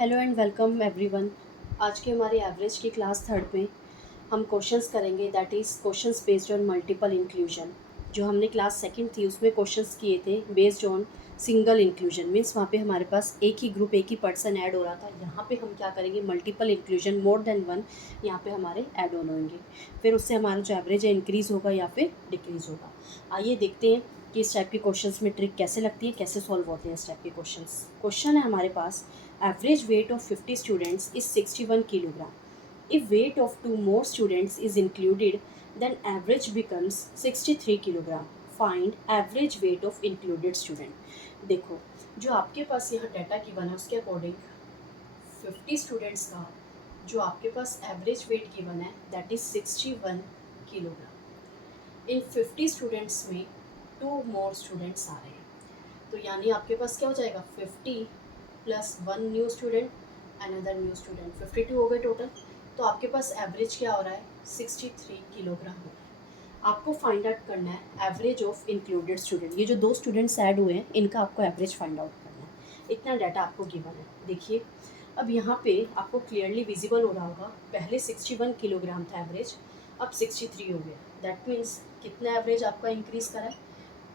Hello and welcome everyone. आज के हमारे एवरेज की क्लास थर्ड में हम क्वेश्चंस करेंगे, that is questions based on multiple inclusion. जो हमने क्लास सेकंड थी उसमें क्वेश्चंस किए थे based on single inclusion, means वहाँ पे हमारे पास एक ही ग्रुप एक ही पर्सन ऐड हो रहा था। यहाँ पे हम क्या करेंगे, multiple inclusion, more than one यहाँ पे हमारे ऐड ऑन होंगे। फिर उससे हमारा जो एवरेज है इंक्रीज़ होगा या फिर डिक्रीज़ होगा। आइए देखते हैं कि इस टाइप के क्वेश्चंस में ट्रिक कैसे लगती है, कैसे सॉल्व होते हैं इस टाइप के क्वेश्चंस। क्वेश्चन है हमारे पास, average weight of 50 students is 61 kilogram. If weight of 2 more students is included, then average becomes 63 kilogram. Find average weight of included student. देखो, जो आपके पास यहाँ डाटा गिवन है उसके अकॉर्डिंग 50 स्टूडेंट्स का जो आपके पास एवरेज वेट गिवन है that is 61 kilogram. In 50 students में 2 मोर स्टूडेंट्स आ रहे हैं, तो यानी आपके पास क्या हो जाएगा, 50 plus 1 new student, another new student, 52 हो गए टोटल। तो आपके पास एवरेज क्या हो रहा है, 63 किलोग्राम हो रहा है। आपको फाइंड आउट करना है एवरेज ऑफ इंक्लूडेड स्टूडेंट। ये जो 2 स्टूडेंट्स ऐड हुए हैं इनका आपको एवरेज फाइंड आउट करना है। इतना डाटा आपको गिवन है। देखिए, अब यहाँ पे आपको क्लियरली विजिबल हो रहा होगा, पहले 61 किलोग्राम था एवरेज, अब 63 हो गया। दैट मीन्स कितना एवरेज आपका इंक्रीज़ करा है,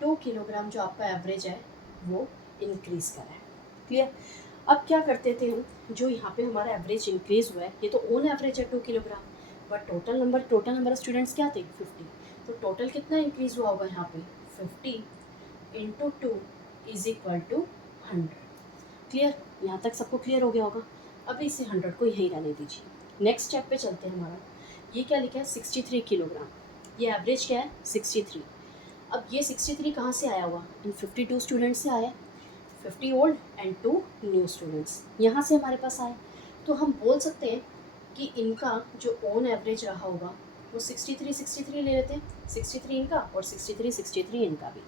2 किलोग्राम जो आपका एवरेज है वो इंक्रीज़ करा है। क्लियर। अब क्या करते थे हम, जो यहाँ पे हमारा एवरेज इंक्रीज हुआ है ये तो ओन एवरेज है 2 kilogram, but total number of students क्या थे, 50। तो टोटल कितना इंक्रीज हुआ होगा यहाँ पे, 50 into 2 is equal to 100। Clear, यहाँ तक सबको क्लियर हो गया होगा। अब इसे 100 को यहीं रहने दीजिए। नेक्स्ट स्टेप पे चलते हैं। हमारा ये क्या लिखा है, 63 किलोग्राम। ये एवरेज क्या है, 63। अब ये 63 कहाँ से आया हुआ, इन 52 स्टूडेंट्स से आया, 50 ओल्ड एंड 2 न्यू स्टूडेंट्स यहाँ से हमारे पास आए। तो हम बोल सकते हैं कि इनका जो ओन एवरेज रहा होगा वो 63 ले लेते हैं, 63 इनका और 63 इनका भी।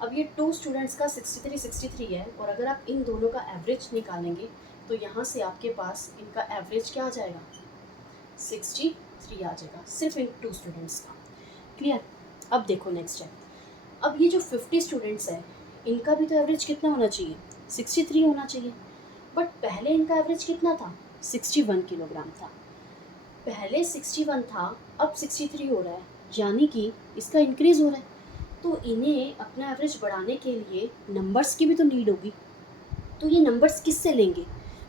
अब ये 2 स्टूडेंट्स का 63 है, और अगर आप इन दोनों का एवरेज निकालेंगे तो यहाँ से आपके पास इनका एवरेज क्या आ जाएगा, 63 आ जाएगा, सिर्फ इन 2 स्टूडेंट्स का। क्लियर। अब देखो नेक्स्ट स्टेप। अब ये जो 50 स्टूडेंट्स है इनका भी तो एवरेज कितना होना चाहिए, 63 होना चाहिए। बट पहले इनका एवरेज कितना था, 61 किलोग्राम था। पहले 61 था, अब 63 हो रहा है, यानी कि इसका इंक्रीज़ हो रहा है। तो इन्हें अपना एवरेज बढ़ाने के लिए नंबर्स की भी तो नीड होगी। तो ये नंबर्स किससे लेंगे,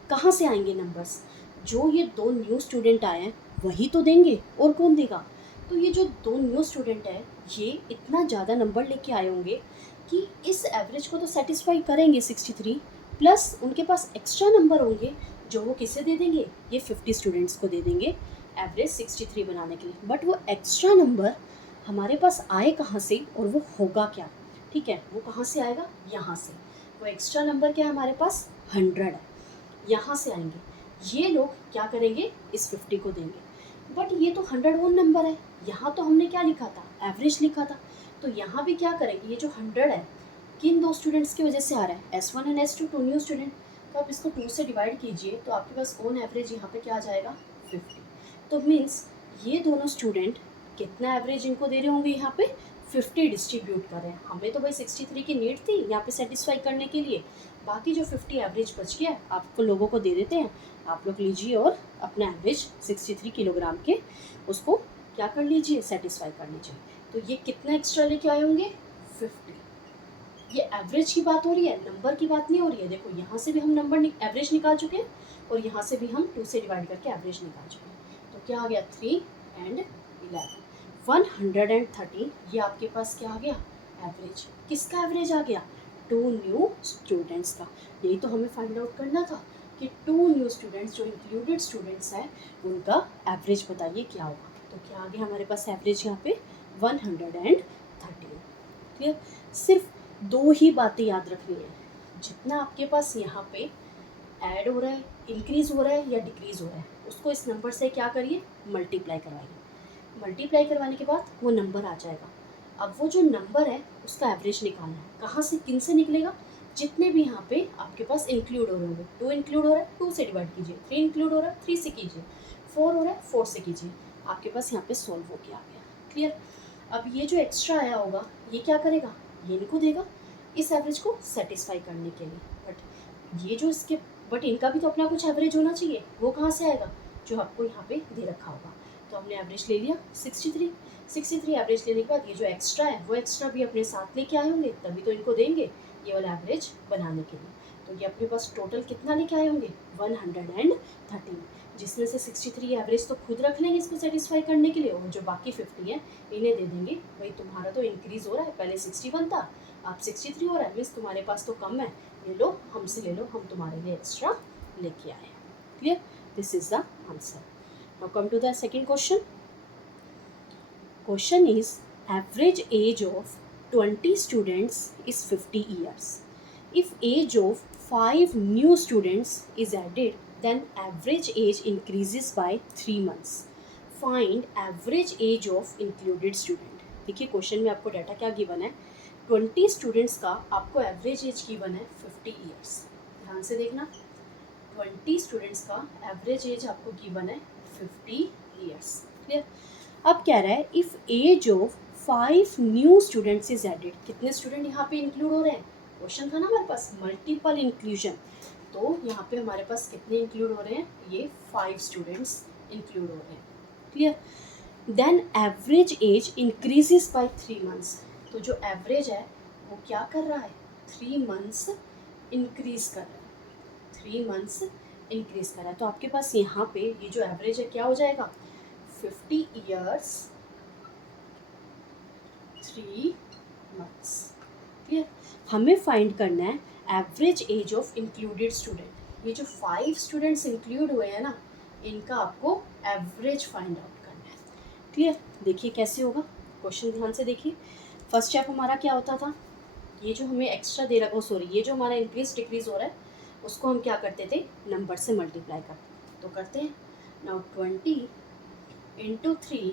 कहाँ से आएंगे नंबर्स, जो ये 2 न्यू स्टूडेंट आए हैं वही तो देंगे, और कौन देगा। तो ये जो 2 न्यू स्टूडेंट है ये इतना ज़्यादा नंबर लेके आए होंगे कि इस एवरेज को तो सेटिस्फाई करेंगे 63, प्लस उनके पास एक्स्ट्रा नंबर होंगे जो वो किसे दे देंगे, ये 50 स्टूडेंट्स को दे देंगे एवरेज 63 बनाने के लिए। बट वो एक्स्ट्रा नंबर हमारे पास आए कहाँ से और वो होगा क्या, ठीक है, वो कहाँ से आएगा, यहाँ से। वो एक्स्ट्रा नंबर क्या है हमारे पास, 100 है, यहाँ से आएंगे। ये लोग क्या करेंगे, इस 50 को देंगे। बट ये तो 100 ओन नंबर है, यहाँ तो हमने क्या लिखा था, एवरेज लिखा था। तो यहाँ भी क्या करेंगे, ये जो 100 है किन 2 स्टूडेंट्स की वजह से आ रहा है, S1 and S2, 2 new student. तो आप इसको 2 से डिवाइड कीजिए तो आपके पास ओन एवरेज यहाँ पे क्या आ जाएगा, 50। तो मीन्स ये दोनों स्टूडेंट कितना एवरेज इनको दे रहे होंगे, यहाँ पे 50 डिस्ट्रीब्यूट कर रहे हैं। हमें तो भाई 63 की नीड थी यहाँ पे सेटिस्फाई करने के लिए, बाकी जो 50 एवरेज बच गया आपको लोगों को दे देते हैं, आप लोग लीजिए और अपना एवरेज 63 किलोग्राम के उसको क्या कर लीजिए, सेटिस्फाई कर लीजिए। तो ये कितना एक्स्ट्रा लेके आए होंगे, 50। ये एवरेज की बात हो रही है, नंबर की बात नहीं हो रही है। देखो यहाँ से भी हम नंबर एवरेज निकाल चुके हैं और यहाँ से भी हम 2 से डिवाइड करके एवरेज निकाल चुके हैं। तो क्या आ गया, 3 एंड 11, 130। ये आपके पास क्या आ गया, एवरेज। किसका एवरेज आ गया, 2 न्यू स्टूडेंट्स का। यही तो हमें फाइंड आउट करना था कि 2 न्यू स्टूडेंट्स जो इंक्लूडेड स्टूडेंट्स हैं उनका एवरेज बताइए क्या होगा। तो क्या आ गया हमारे पास एवरेज यहाँ पे, 113। क्लियर। सिर्फ 2 ही बातें याद रखनी है, जितना आपके पास यहाँ पे ऐड हो रहा है, इंक्रीज़ हो रहा है या डिक्रीज़ हो रहा है, उसको इस नंबर से क्या करिए, मल्टीप्लाई करवाइए। मल्टीप्लाई करवाने के बाद वो नंबर आ जाएगा। अब वो जो नंबर है उसका एवरेज निकालना है, कहाँ से, किन से निकलेगा, जितने भी यहाँ पे आपके पास इंक्लूड हो रहे होंगे। 2 इंक्लूड हो रहा है, 2 से डिवाइड कीजिए, 3 इंक्लूड हो रहा है, 3 से कीजिए, 4 हो रहा है, 4 से कीजिए, आपके पास यहाँ पे सॉल्व हो गया आ गया। क्लियर। अब ये जो एक्स्ट्रा आया होगा ये क्या करेगा, ये इनको देगा इस एवरेज को सेटिस्फाई करने के लिए। बट ये जो इसके बट इनका भी तो अपना कुछ एवरेज होना चाहिए, वो कहाँ से आएगा, जो आपको यहाँ पे दे रखा होगा। तो हमने एवरेज ले लिया 63 एवरेज लेने के बाद ये जो एक्स्ट्रा है वो एक्स्ट्रा भी अपने साथ लेके आए होंगे, तभी तो इनको देंगे ये वाला एवरेज बनाने के लिए। तो ये अपने पास टोटल कितना लेके आए होंगे 113, जिसमें से 63 एवरेज तो खुद रख लेंगे इसको सेटिस्फाई करने के लिए, और जो बाकी 50 है इन्हें दे देंगे। भाई तुम्हारा तो इंक्रीज हो रहा है, पहले 61 था अब 63 हो रहा है, मीन्स तुम्हारे पास तो कम है, ले लो हमसे ले लो, हम तुम्हारे लिए एक्स्ट्रा लेके आए हैं। Clear, this is the answer. Now come to the second question. Question is average age of 20 students is 50 years. If age of 5 new students is added, then average age increases by 3 months. Find average age of included student. देखिए question में आपको data क्या given है, 20 students का आपको average age given है 50 years. ध्यान से देखना, 20 स्टूडेंट्स का एवरेज एज आपको गिवन है 50 ईयर्स। क्लियर, अब कह रहा है if age of 5 new students is added, कितने स्टूडेंट यहाँ पे इंक्लूड हो रहे हैं, क्वेश्चन था ना हमारे पास मल्टीपल इंक्लूजन, तो यहाँ पे हमारे पास कितने इंक्लूड हो रहे हैं, ये 5 स्टूडेंट्स इंक्लूड हो रहे हैं। Clear, then average age increases by 3 months, तो जो एवरेज है वो क्या कर रहा है 3 मंथ्स इंक्रीज कर रहा है, 3 मंथ्स इंक्रीज कर रहा है। तो आपके पास यहाँ पे ये जो एवरेज है क्या हो जाएगा 50 ईयर्स 3 मंथ्स। क्लियर, हमें फाइंड करना है average age of included student. ये जो 5 स्टूडेंट्स इंक्लूड हुए हैं ना, इनका आपको एवरेज फाइंड आउट करना है। क्लियर, देखिए कैसे होगा, क्वेश्चन ध्यान से देखिए। फर्स्ट स्टेप हमारा क्या होता था, ये जो हमें एक्स्ट्रा दे रखा, सॉरी ये जो हमारा इंक्रीज डिक्रीज हो रहा है उसको हम क्या करते थे, नंबर से मल्टीप्लाई करते, तो करते हैं। Now 20 into 3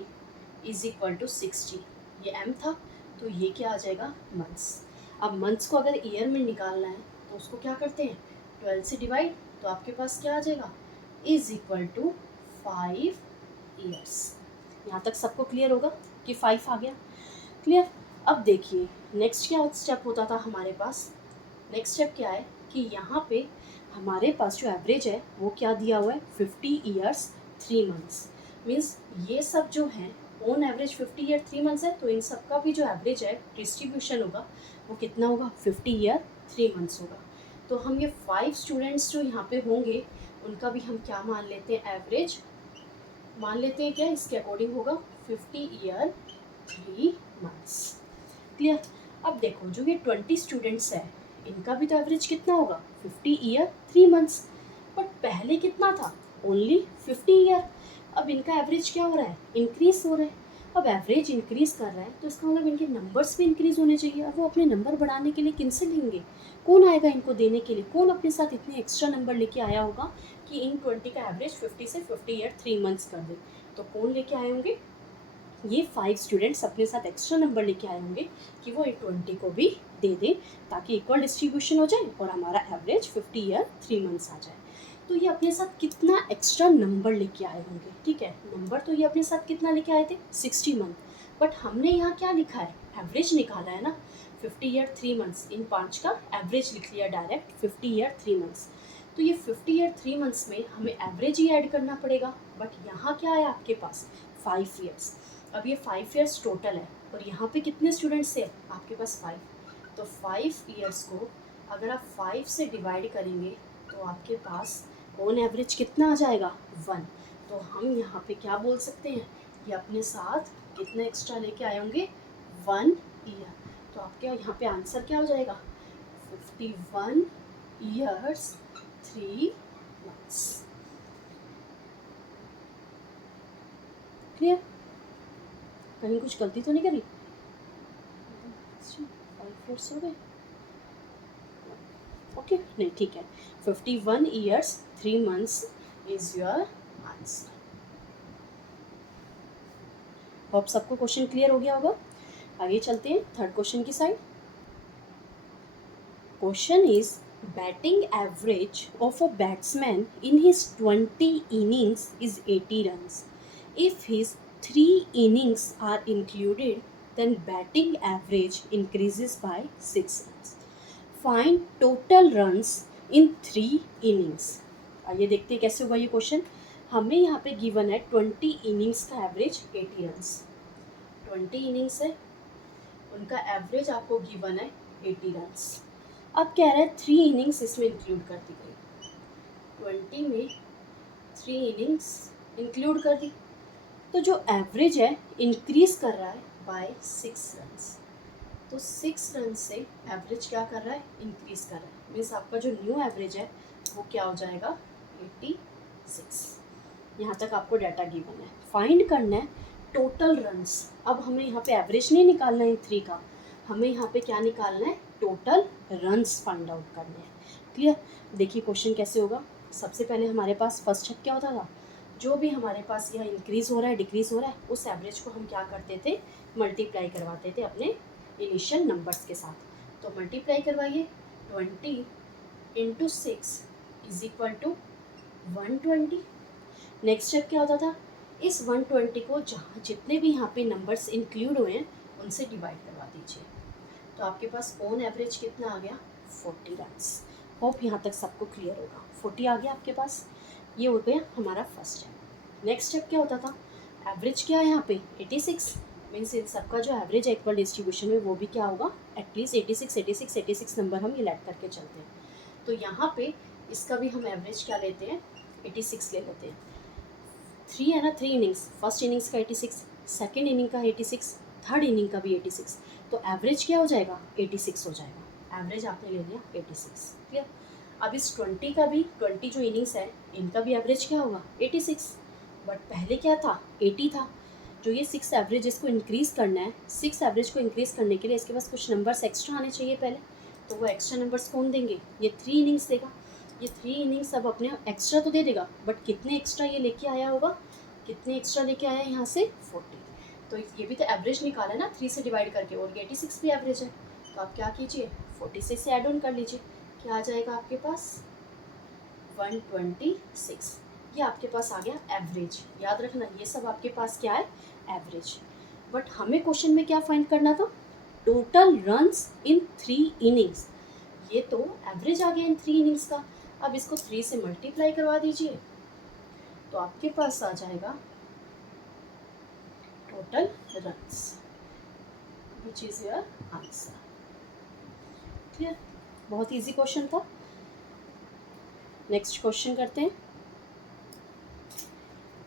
is equal to 60, ये m था तो ये क्या आ जाएगा मंथ्स। अब मंथ्स को अगर ईयर में निकालना है तो उसको क्या करते हैं 12 से डिवाइड, तो आपके पास क्या आ जाएगा इज इक्वल टू 5 ईयर्स। यहाँ तक सबको क्लियर होगा कि 5 आ गया। क्लियर, अब देखिए नेक्स्ट क्या स्टेप होता था हमारे पास, नेक्स्ट स्टेप क्या है कि यहाँ पे हमारे पास जो एवरेज है वो क्या दिया हुआ है 50 ईयर्स 3 मंथ्स, मीन्स ये सब जो है ऑन एवरेज 50 ईयर 3 मंथ्स है, तो इन सब का भी जो एवरेज है डिस्ट्रीब्यूशन होगा वो कितना होगा 50 ईयर 3 मंथ्स होगा। तो हम ये 5 स्टूडेंट्स जो यहाँ पे होंगे उनका भी हम क्या मान लेते हैं एवरेज मान लेते हैं, क्या इसके अकॉर्डिंग होगा 50 ईयर 3 मंथ्स। क्लियर, अब देखो जो ये 20 स्टूडेंट्स है इनका भी तो एवरेज कितना होगा 50 ईयर 3 मंथ्स, बट पहले कितना था ओनली 50 ईयर, अब इनका एवरेज क्या हो रहा है इंक्रीज हो रहा है। अब एवरेज इंक्रीज कर रहा है तो इसका मतलब इनके नंबर्स भी इंक्रीज होने चाहिए। अब वो अपने नंबर बढ़ाने के लिए किन से लेंगे, कौन आएगा इनको देने के लिए, कौन अपने साथ इतने एक्स्ट्रा नंबर लेके आया होगा कि इन 20 का एवरेज 50 से 50 ईयर 3 मंथ्स कर दे, तो कौन लेके आए होंगे, ये 5 स्टूडेंट्स अपने साथ एक्स्ट्रा नंबर लेके आए होंगे कि वो 20 को भी दे दें ताकि इक्वल डिस्ट्रीब्यूशन हो जाए और हमारा एवरेज 50 ईयर 3 मंथ्स आ जाए। तो ये अपने साथ कितना एक्स्ट्रा नंबर लेके आए होंगे, ठीक है, नंबर तो ये अपने साथ कितना लेके आए थे 60 मंथ, बट हमने यहाँ क्या लिखा है एवरेज निकाला है ना 50 ईयर 3 मंथ्स, इन 5 का एवरेज लिख लिया डायरेक्ट 50 ईयर 3 मंथ्स। तो ये 50 ईयर 3 मंथ्स में हमें एवरेज ही ऐड करना पड़ेगा, बट यहाँ क्या है आपके पास 5 ईयर्स। अब ये 5 ईयर्स टोटल है और यहाँ पे कितने स्टूडेंट्स है आपके पास 5, तो 5 ईयर्स को अगर आप 5 से डिवाइड करेंगे तो आपके पास ऑन एवरेज कितना आ जाएगा 1, तो हम यहाँ पे क्या बोल सकते हैं ये अपने साथ कितना एक्स्ट्रा लेके आए होंगे 1 ईयर। तो आपके यहाँ पे आंसर क्या हो जाएगा 51 ईयर्स 3 मंथ्स। क्लियर, कहीं कुछ गलती तो नहीं करी, 5 ईयर्स हो गए, ओके नहीं ठीक है 51 years 3 months is your answer. Hope सबको क्वेश्चन क्लियर हो गया होगा। आगे चलते हैं थर्ड क्वेश्चन की side. Question is batting average of a batsman in his 20 innings is 80 runs. If his 3 innings are included, then batting average increases by 6 runs. Find total runs in 3 innings. आइए देखते हैं कैसे होगा ये question. हमें यहाँ पे गिवन है 20 इनिंग्स का एवरेज 80 रन्स। 20 इनिंग्स है, उनका एवरेज आपको गिवन है 80 रन्स। अब कह रहा है 3 इनिंग्स इसमें इंक्लूड कर दी गई। 20 में 3 इनिंग्स इंक्लूड कर दी, तो जो एवरेज है इंक्रीज कर रहा है बाय 6 रन्स। तो 6 रन से एवरेज क्या कर रहा है, इंक्रीज कर रहा है। मीन्स आपका जो न्यू एवरेज है वो क्या हो जाएगा, 86। यहाँ तक आपको डाटा गिवन है। फाइंड करना है टोटल रन्स। अब हमें यहाँ पे एवरेज नहीं निकालना है 3 का, हमें यहाँ पे क्या निकालना है, टोटल रन्स फाइंड आउट करने हैं। क्लियर। देखिए क्वेश्चन कैसे होगा। सबसे पहले हमारे पास फर्स्ट स्टेप क्या होता था, जो भी हमारे पास यह इंक्रीज हो रहा है डिक्रीज हो रहा है, उस एवरेज को हम क्या करते थे, मल्टीप्लाई करवाते थे अपने इनिशियल नंबर्स के साथ। तो मल्टीप्लाई करवाइए, 20 into 6 is equal to 120। Next step क्या होता था, इस 120 को जहाँ जितने भी यहाँ पे नंबर्स इंक्लूड हुए हैं उनसे डिवाइड करवा दीजिए। तो आपके पास ऑन एवरेज कितना आ गया, 40 रन्स। होप यहाँ तक सबको क्लियर होगा। 40 आ गया आपके पास, ये हो गया हमारा फर्स्ट स्टेप। नेक्स्ट स्टेप क्या होता था, एवरेज क्या है यहाँ पे 86, मीन्स इन सबका जो एवरेज है इक्वल डिस्ट्रीब्यूशन में वो भी क्या होगा, एटलीस्ट 86 नंबर हम ये लैट करके चलते हैं। तो यहाँ पे इसका भी हम एवरेज क्या लेते हैं, 86 ले लेते हैं। 3 है ना, 3 इनिंग्स, फर्स्ट इनिंग्स का 86, सेकेंड इनिंग का 86, थर्ड इनिंग का भी 86, तो एवरेज क्या हो जाएगा, 86 हो जाएगा। एवरेज आपने ले लिया 86। क्लियर। अब इस 20 का भी, 20 जो इनिंग्स है इनका भी एवरेज क्या होगा, 86, बट पहले क्या था, 80 था। जो ये 6 एवरेज इसको इंक्रीज़ करना है, 6 एवरेज को इंक्रीज़ करने के लिए इसके पास कुछ नंबर्स एक्स्ट्रा आने चाहिए पहले। तो वो एक्स्ट्रा नंबर्स कौन देंगे, ये 3 इनिंग्स देगा। ये 3 इनिंग्स अब अपने एक्स्ट्रा तो दे देगा, बट कितने एक्स्ट्रा ये लेके आया होगा, कितने एक्स्ट्रा लेके आया है यहाँ से, 40। तो ये भी तो एवरेज निकाला है ना 3 से डिवाइड करके, और ये 86 भी एवरेज है। तो आप क्या कीजिए, 46 से ऐड ऑन कर लीजिए, क्या आ जाएगा आपके पास, 126। ये आपके पास आ गया एवरेज। याद रखना ये सब आपके पास क्या है, एवरेज। बट हमें क्वेश्चन में क्या फाइंड करना था, टोटल रन्स इन 3 इनिंग्स। ये तो एवरेज आ गया इन 3 इनिंग्स का। अब इसको 3 से मल्टीप्लाई करवा दीजिए, तो आपके पास आ जाएगा total runs, which is your answer. Clear. बहुत इजी क्वेश्चन था। नेक्स्ट क्वेश्चन करते हैं।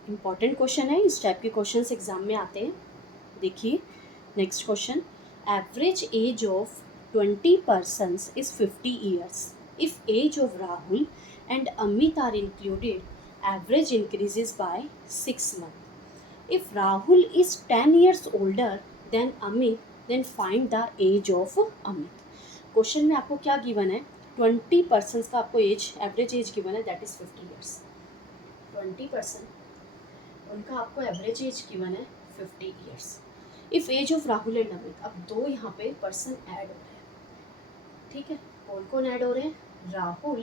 इम्पॉर्टेंट क्वेश्चन है, इस टाइप के क्वेश्चंस एग्जाम में आते हैं। देखिए next question, average age of 20 persons is 50 years. If age of Rahul and Amit are included, average increases by 6 months. If Rahul is 10 years older than Amit, then find the age of Amit. Question में आपको क्या given है, 20 persons का आपको as, average age given है, that is 50 years। 20% उनका आपको average age given है 50 years. If age of Rahul and Amit, अब दो यहाँ पे पर्सन ऐड हो रहे हैं, ठीक है, कौन कौन ऐड हो रहे हैं, राहुल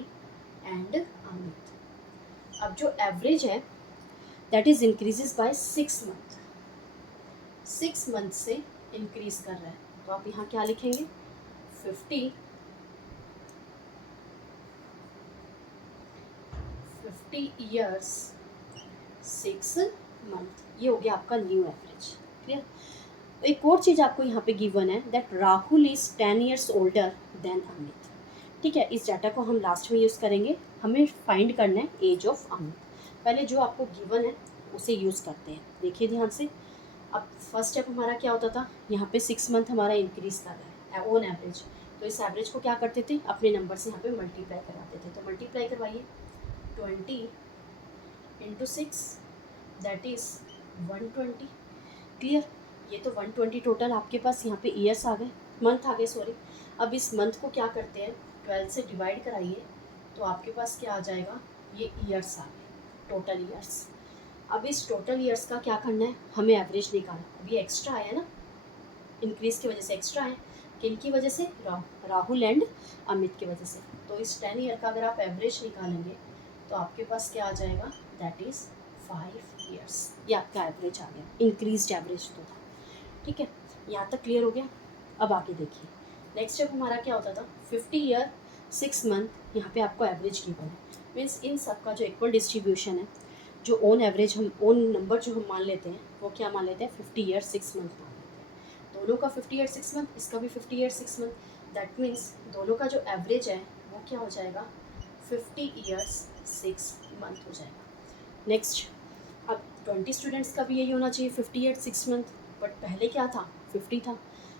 एंड अमित। अब जो एवरेज है that is increases by 6 month, 6 month से इंक्रीज कर रहा है। तो आप यहाँ क्या लिखेंगे, 50 ईयर्स 6 मंथ, ये हो गया आपका न्यू एवरेज। क्लियर। एक और चीज़ आपको यहाँ पे गिवन है, that Rahul is 10 years older than Amit. ठीक है, इस डाटा को हम लास्ट में यूज़ करेंगे। हमें फाइंड करना है एज ऑफ अमित। पहले जो आपको गिवन है उसे यूज़ करते हैं। देखिए ध्यान से। अब फर्स्ट स्टेप हमारा क्या होता था, यहाँ पे 6 मंथ हमारा इंक्रीज कर रहा है ऑन एवरेज। तो इस एवरेज को क्या करते थे, अपने नंबर से यहाँ पे मल्टीप्लाई कराते थे। तो मल्टीप्लाई करवाइए, 20 इंटू 6 दैट इज़ 120। क्लियर। ये तो 120 टोटल आपके पास यहाँ पे ईयर्स आ गए, मंथ आ गए सॉरी। अब इस मंथ को क्या करते हैं, 12 से डिवाइड कराइए, तो आपके पास क्या आ जाएगा, ये ईयर्स आ गए, टोटल ईयर्स। अब इस टोटल ईयर्स का क्या करना है, हमें एवरेज निकालना। अभी एक्स्ट्रा आया ना, इंक्रीज़ की वजह से एक्स्ट्रा है, किन की वजह से, राहुल एंड अमित की वजह से। तो इस 10 ईयर का अगर आप एवरेज निकालेंगे तो आपके पास क्या आ जाएगा, दैट इज़ 5 ईयर्स। ये आपका एवरेज आ गया, इंक्रीज्ड एवरेज तो था। ठीक है, यहाँ तक क्लियर हो गया। अब आगे देखिए, नेक्स्ट स्टेप हमारा क्या होता था, 50 ईयर 6 मंथ यहाँ पे आपको एवरेज गिवन है, मीन्स इन सब का जो इक्वल डिस्ट्रीब्यूशन है, जो ओन एवरेज हम ओन नंबर जो हम मान लेते हैं वो क्या मान लेते हैं, 50 ईयर 6 मंथ मान लेते हैं। दोनों का 50 ईयर 6 मंथ, इसका भी 50 ईयर 6 मंथ, दैट मीन्स दोनों का जो एवरेज है वो क्या हो जाएगा, 50 ईयर्स 6 मंथ हो जाएगा। नेक्स्ट, अब 20 स्टूडेंट्स का भी यही होना चाहिए, 50 ईयर 6 मंथ, बट पहले क्या था, 50 था।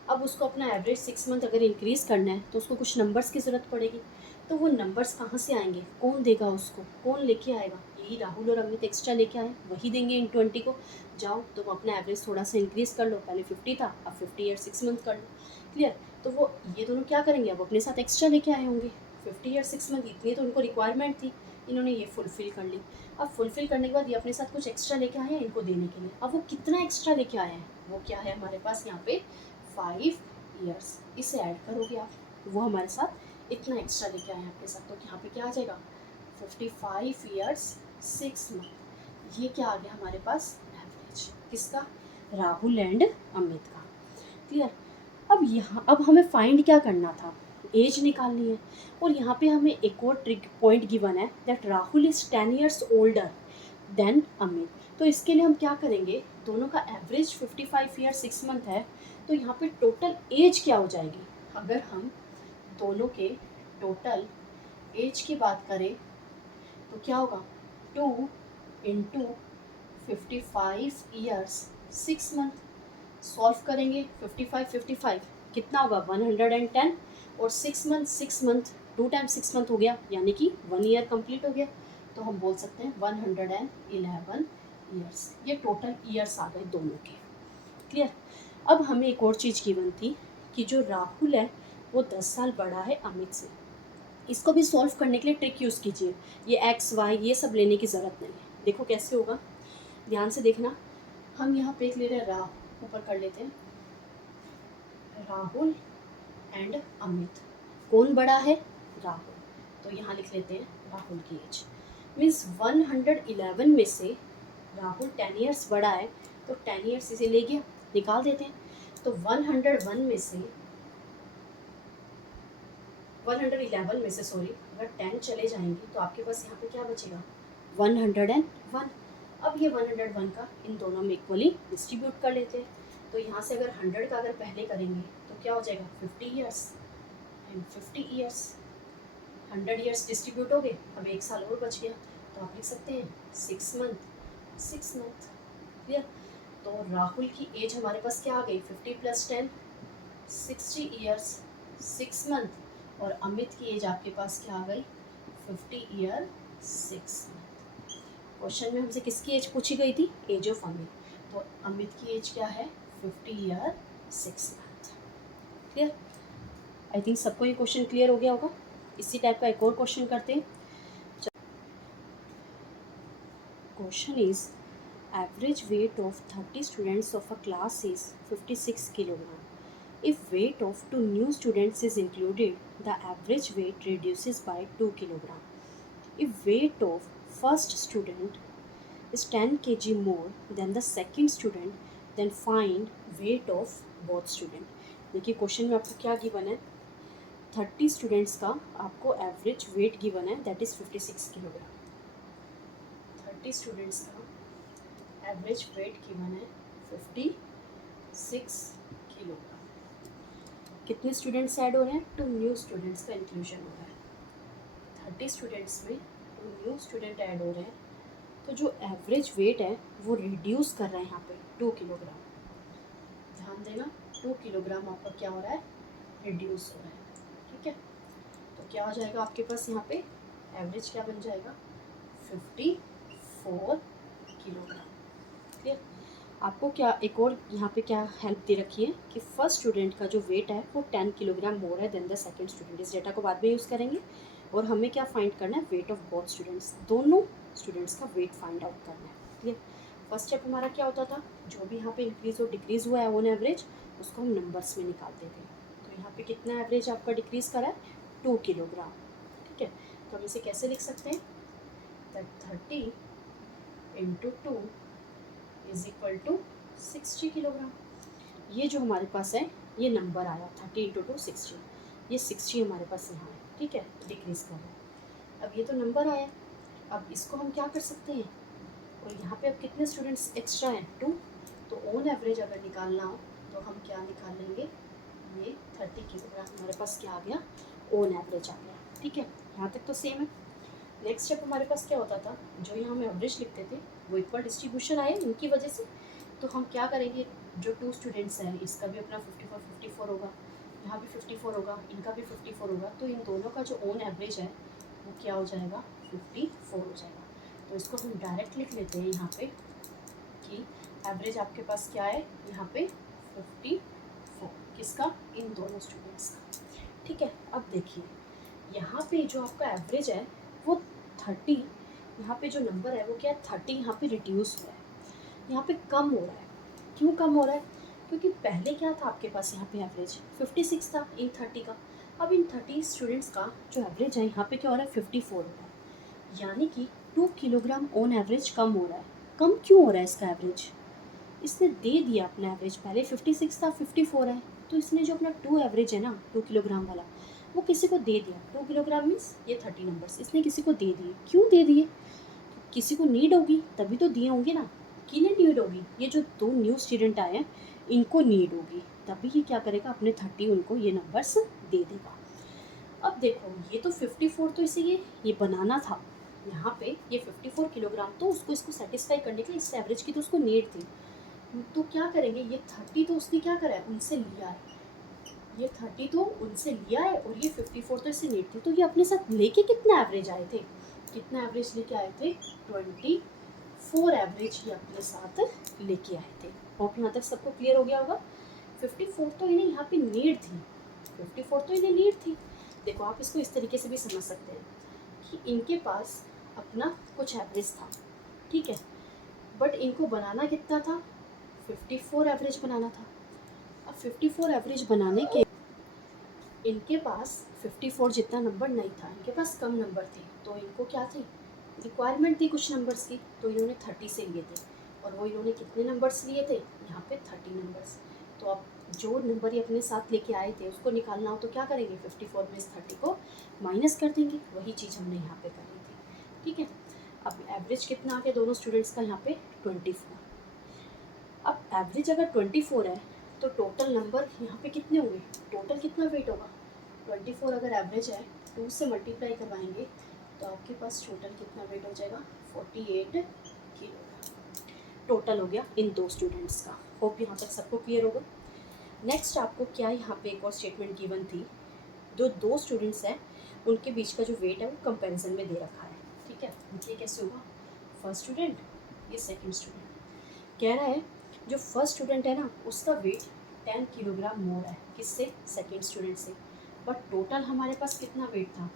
अब उसको अपना एवरेज 6 मंथ अगर इंक्रीज़ करना है तो उसको कुछ नंबर्स की ज़रूरत पड़ेगी। तो वो नंबर्स कहाँ से आएंगे, कौन देगा उसको, कौन लेके आएगा, यही राहुल और अमित एक्स्ट्रा लेके आए, वही देंगे इन 20 को। जाओ तुम अपना एवरेज थोड़ा सा इंक्रीज़ कर लो, पहले 50 था अब 50 ईयर 6 मंथ कर लो, क्लियर। तो वो ये दोनों क्या करेंगे, अब अपने साथ एक्स्ट्रा लेके आए होंगे, 50 ईयर 6 मंथ इतनी तो उनको रिक्वायरमेंट थी, इन्होंने ये फुलफ़िल कर ली। अब फुलफ़िल करने के बाद ये अपने साथ कुछ एक्स्ट्रा लेके आए हैं इनको देने के लिए। अब वो कितना एक्स्ट्रा लेके आए हैं, वो क्या है हमारे पास यहाँ पे 5 ईयर्स, इसे ऐड करोगे आप, वो हमारे साथ इतना एक्स्ट्रा लेके आए हैं अपने साथ, तो यहाँ पे क्या आ जाएगा 55 ईयर्स 6 मंथ। ये क्या आ गया हमारे पास एवरेज, किसका, राहुल एंड अमित का, क्लियर। अब यहाँ अब हमें फाइंड क्या करना था, एज निकालनी है। और यहाँ पे हमें एक और ट्रिक पॉइंट गिवन है that Rahul is 10 years older than Amit. तो इसके लिए हम क्या करेंगे, दोनों का एवरेज 55 ईयर 6 मंथ है, तो यहाँ पे टोटल एज क्या हो जाएगी, अगर हम दोनों के टोटल एज की बात करें तो क्या होगा, 2 इंटू 55 ईयर्स 6 मंथ। सॉल्व करेंगे 55 कितना होगा 110, और 6 मंथ 2 टाइम्स 6 मंथ हो गया, यानी कि 1 ईयर कंप्लीट हो गया। तो हम बोल सकते हैं 111 ईयर्स, ये टोटल ईयर्स आ गए दोनों के, क्लियर। अब हमें एक और चीज़ गिवन थी कि जो राहुल है वो 10 साल बड़ा है अमित से। इसको भी सॉल्व करने के लिए ट्रिक यूज़ कीजिए, ये एक्स वाई ये सब लेने की ज़रूरत नहीं है। देखो कैसे होगा, ध्यान से देखना। हम यहाँ पे एक ले रहे हैं ऊपर कर लेते हैं राहुल एंड अमित, कौन बड़ा है, राहुल, तो यहाँ लिख लेते हैं राहुल की एज, मीन्स 111 में से राहुल 10 ईयर्स बड़ा है, तो 10 ईयर्स इसे ले गया, निकाल देते हैं। तो 101 में से 111 में से सॉरी, अगर 10 चले जाएंगे तो आपके पास यहाँ पे क्या बचेगा 101। अब ये 101 का इन दोनों में इक्वली डिस्ट्रीब्यूट कर लेते हैं। तो यहाँ से अगर 100 का अगर पहले करेंगे तो क्या हो जाएगा 50 years and 50 years, 100 years distribute हो गए, अब 1 साल और बच गया, तो आप लिख सकते हैं 6 मंथ, क्लियर। तो राहुल की एज हमारे पास क्या आ गई 50 + 10 60 ईयर्स 6 मंथ, और अमित की एज आपके पास क्या आ गई 50 ईयर 6 मंथ। क्वेश्चन में हमसे किसकी एज पूछी गई थी, एज ऑफ अमित, तो अमित की एज क्या है 50 year 6 month, clear. I think सबको ये क्वेश्चन क्लियर हो गया होगा। इसी टाइप का एक और क्वेश्चन करते हैं। Question is average weight of 30 students of a class is 56 kilogram. If weight of 2 new students is included, the average weight reduces by 2 kg. If weight of first student is 10 kg more than the second student, then find weight of both student. देखिए question में आपको क्या given है, 30 students का आपको average weight given है that is 56 kilogram. 30 students का average weight given है 56 किलोग्राम। कितने स्टूडेंट्स ऐड हो रहे हैं, 2 न्यू स्टूडेंट्स का इंक्लूजन हो रहा है। 30 स्टूडेंट्स में 2 न्यू स्टूडेंट ऐड हो रहे हैं, तो जो एवरेज वेट है वो रिड्यूस कर रहे हैं यहाँ पे 2 किलोग्राम। ध्यान देना 2 किलोग्राम आपका क्या हो रहा है, रिड्यूस हो रहा है, ठीक है। तो क्या हो जाएगा आपके पास यहाँ पे एवरेज क्या बन जाएगा 54 किलोग्राम, क्लियर। आपको क्या एक और यहाँ पे क्या हेल्प दे रखी है कि फर्स्ट स्टूडेंट का जो वेट है वो 10 किलोग्राम मोर है देन द सेकंड स्टूडेंट। इस डेटा को बाद में यूज़ करेंगे, और हमें क्या फाइंड करना है, वेट ऑफ बोथ स्टूडेंट्स, दोनों स्टूडेंट्स का वेट फाइंड आउट करना है, क्लियर। फर्स्ट स्टेप हमारा क्या होता था, जो भी यहाँ पे इंक्रीज़ और डिक्रीज़ हुआ है ऑन एवरेज उसको हम नंबर्स में निकालते थे। तो यहाँ पे कितना एवरेज आपका डिक्रीज़ करा है 2 किलोग्राम, ठीक है। तो हम इसे कैसे लिख सकते हैं, that 30 × 2 is equal to 60 kilogram. ये जो हमारे पास है ये नंबर आया 30 × 2 60, ये 60 हमारे पास यहाँ है, ठीक है, डिक्रीज कर रहा है। अब ये तो नंबर आया, अब इसको हम क्या कर सकते हैं, और यहाँ पे अब कितने स्टूडेंट्स एक्स्ट्रा हैं, 2। तो ऑन एवरेज अगर निकालना हो तो हम क्या निकाल लेंगे, ये 30 किलोग्राम हमारे पास क्या आ गया, ऑन एवरेज आ गया। ठीक है, यहाँ तक तो सेम है। नेक्स्ट स्टेप हमारे पास क्या होता था, जो यहाँ हम एवरेज लिखते थे वो इक्वल डिस्ट्रीब्यूशन आया इनकी वजह से, तो हम क्या करेंगे, जो 2 स्टूडेंट्स हैं इसका भी अपना 54 होगा, यहाँ भी 54 होगा, इनका भी 54 होगा, तो इन दोनों का जो ऑन एवरेज है वो क्या हो जाएगा, 54 हो जाएगा। तो इसको हम डायरेक्ट लिख लेते हैं यहाँ पे कि एवरेज आपके पास क्या है, यहाँ पे 54, किसका, इन दोनों स्टूडेंट्स का। ठीक है, अब देखिए यहाँ पे जो आपका एवरेज है वो 30, यहाँ पे जो नंबर है वो क्या है, 30 यहाँ पे रिड्यूस हुआ है, यहाँ पे कम हो रहा है। क्यों कम हो रहा है, क्योंकि पहले क्या था आपके पास यहाँ पे एवरेज 56 था इन 30 का, अब इन 30 स्टूडेंट्स का जो एवरेज है यहाँ पे क्या हो रहा है, 54 हो रहा है, यानी कि 2 किलोग्राम ऑन एवरेज कम हो रहा है। कम क्यों हो रहा है इसका एवरेज, इसने दे दिया अपना एवरेज, पहले 56 था 54 है, तो इसने जो अपना 2 एवरेज है ना 2 किलोग्राम वाला वो किसी को दे दिया। 2 किलोग्राम मीन्स ये 30 नंबर्स इसने किसी को दे दिए। क्यों दे दिए, किसी को नीड होगी तभी तो दिए होंगे ना, किन्हें नीड होगी, ये जो 2 न्यू स्टूडेंट आए हैं इनको नीड होगी, तभी ये क्या करेगा, अपने 30 उनको ये नंबर्स दे देगा। अब देखो ये तो 54 तो इसे ये बनाना था, यहाँ पे ये 54 किलोग्राम तो उसको इसको सेटिस्फाई करने के लिए इस एवरेज की तो उसको नीड थी, तो क्या करेंगे, ये 30 तो उसने क्या करा है, उनसे लिया है, ये 30 तो उनसे लिया है और ये 54 तो इससे नीड थी, तो ये अपने साथ लेके कितना एवरेज आए थे, कितना एवरेज लेके आए थे, 24 एवरेज ये अपने साथ लेके आए थे। होप यहाँ तक सबको क्लियर हो गया होगा। 54 तो इन्हें यहाँ पे नीड थी, 54 तो इन्हें नीड थी। देखो आप इसको इस तरीके से भी समझ सकते हैं कि इनके पास अपना कुछ एवरेज था, ठीक है, बट इनको बनाना कितना था, 54 एवरेज बनाना था। अब 54 एवरेज बनाने के इनके पास 54 जितना नंबर नहीं था, इनके पास कम नंबर थे, तो इनको क्या थी, रिक्वायरमेंट थी कुछ नंबर्स की, तो इन्होंने 30 से लिए थे, और वो इन्होंने कितने नंबर्स लिए थे, यहाँ पे 30 नंबर्स। तो अब जो नंबर ये अपने साथ लेके आए थे उसको निकालना हो तो क्या करेंगे, 54 में इस 30 को माइनस कर देंगे, वही चीज़ हमने यहाँ पे करी थी। ठीक है, अब एवरेज कितना आ गया दोनों स्टूडेंट्स का, यहाँ पे 24। अब एवरेज अगर 24 है तो टोटल नंबर यहाँ पे कितने होंगे, टोटल कितना वेट होगा, 24 अगर एवरेज है 2 से मल्टीप्लाई करवाएंगे तो आपके पास टोटल कितना वेट हो जाएगा, 48 किलो टोटल हो गया इन 2 स्टूडेंट्स का। होप यहाँ तक सबको क्लियर होगा। नेक्स्ट आपको क्या यहाँ पे एक और स्टेटमेंट गिवन थी, जो 2 स्टूडेंट्स हैं उनके बीच का जो वेट है वो कंपैरिजन में दे रखा है। ठीक है, ये कैसे होगा, फर्स्ट स्टूडेंट ये सेकंड स्टूडेंट, कह रहा है जो फर्स्ट स्टूडेंट है ना उसका वेट 10 किलोग्राम मोर है किससे, सेकंड स्टूडेंट से, बट टोटल हमारे पास कितना वेट था,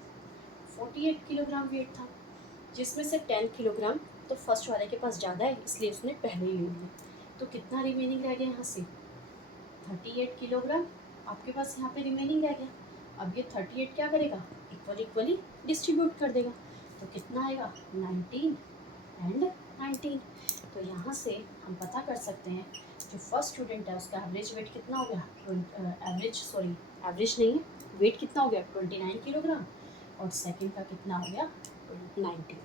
48 किलोग्राम वेट था, जिसमें से 10 किलोग्राम तो फर्स्ट वाले के पास ज़्यादा है इसलिए उसने पहले ही ले लिया, तो कितना रिमेनिंग रह गया यहाँ से, 38 किलोग्राम आपके पास यहाँ पे रिमेनिंग रह गया। अब ये 38 क्या करेगा, इक्वली डिस्ट्रीब्यूट कर देगा, तो कितना आएगा, 19 एंड 19। तो यहाँ से हम पता कर सकते हैं जो फर्स्ट स्टूडेंट है उसका एवरेज वेट कितना हो गया, एवरेज नहीं है, वेट कितना हो गया 29 किलोग्राम, और सेकंड का कितना हो गया 19।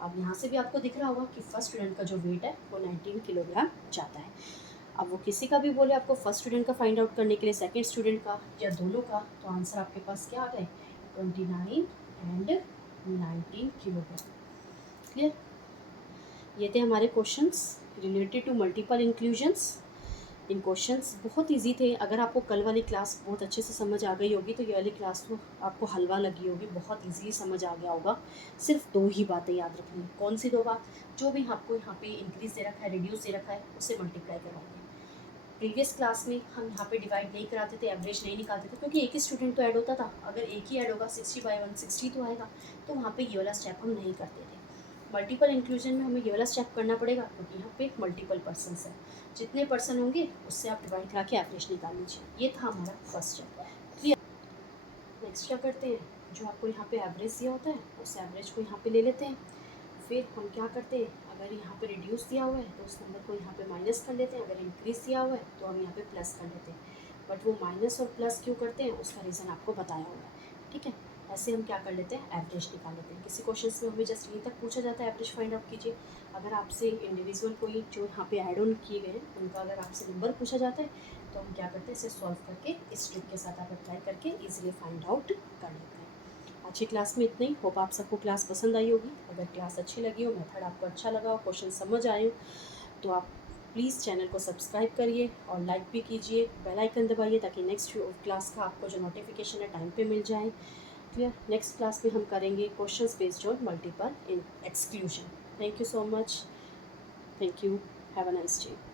अब यहाँ से भी आपको दिख रहा होगा कि फर्स्ट स्टूडेंट का जो वेट है वो 19 किलोग्राम जाता है। अब वो किसी का भी बोले आपको फर्स्ट स्टूडेंट का फाइंड आउट करने के लिए, सेकंड स्टूडेंट का या दोनों का, तो आंसर आपके पास क्या आ गए, 29 एंड 19 किलोग्राम। क्लियर, ये थे हमारे questions related to multiple inclusions. इन क्वेश्चंस बहुत इजी थे, अगर आपको कल वाली क्लास बहुत अच्छे से समझ आ गई होगी तो ये वाली क्लास तो आपको हलवा लगी होगी, बहुत इजीली समझ आ गया होगा। सिर्फ 2 ही बातें याद रखनी, कौन सी 2 बात, जो भी आपको यहाँ पे इंक्रीज दे रखा है रिड्यूस दे रखा है उससे मल्टीप्लाई करवाओगे। प्रीवियस क्लास में हम यहाँ पे डिवाइड नहीं कराते थे, एवरेज नहीं निकालते थे, क्योंकि एक ही स्टूडेंट तो ऐड होता था, अगर एक ही ऐड होगा 60/160 तो आएगा, तो वहाँ पे ये वाला स्टेप हम नहीं करते थे। मल्टीपल इंक्लूजन में हमें ये वाला स्टेप करना पड़ेगा, क्योंकि यहाँ पे मल्टीपल पर्सनस है, जितने पर्सन होंगे उससे आप डिवाइड करा के एवरेज निकाल लीजिए। ये था हमारा फर्स्ट स्टेप। क्लियर, नेक्स्ट क्या करते हैं, जो आपको यहाँ पे एवरेज दिया होता है उस एवरेज को यहाँ पे ले लेते हैं, फिर हम क्या करते हैं, अगर यहाँ पे रिड्यूस दिया हुआ है तो उस नंबर को यहाँ पे माइनस कर लेते हैं, अगर इंक्रीज दिया हुआ है तो हम यहाँ पे प्लस कर लेते हैं, बट वो माइनस और प्लस क्यों करते हैं उसका रीज़न आपको बताया हुआ है। ठीक है, ऐसे हम क्या कर लेते हैं, एवरेज निकाल लेते हैं। किसी क्वेश्चन में हमें जस्ट यहीं तक पूछा जाता है एवरेज फाइंड आउट कीजिए। अगर आपसे इंडिविजुअल कोई जो यहाँ पे ऐड ऑन किए गए हैं उनका अगर आपसे नंबर पूछा जाता है तो हम क्या करते हैं, इसे सॉल्व करके इस ट्रिक के साथ आप अप्लाई करके ईजिली फाइंड आउट कर लेते हैं। आज की क्लास में इतना ही। होप आप सबको क्लास पसंद आई होगी। अगर क्लास अच्छी लगी हो, मेथड आपको अच्छा लगा हो, क्वेश्चन समझ आए हो, तो आप प्लीज़ चैनल को सब्सक्राइब करिए और लाइक भी कीजिए, बेल आइकन दबाइए ताकि नेक्स्ट क्लास का आपको जो नोटिफिकेशन है टाइम पे मिल जाए। क्लियर। नेक्स्ट क्लास में हम करेंगे questions based on multiple in exclusion. Thank you so much. Thank you. Have a nice day.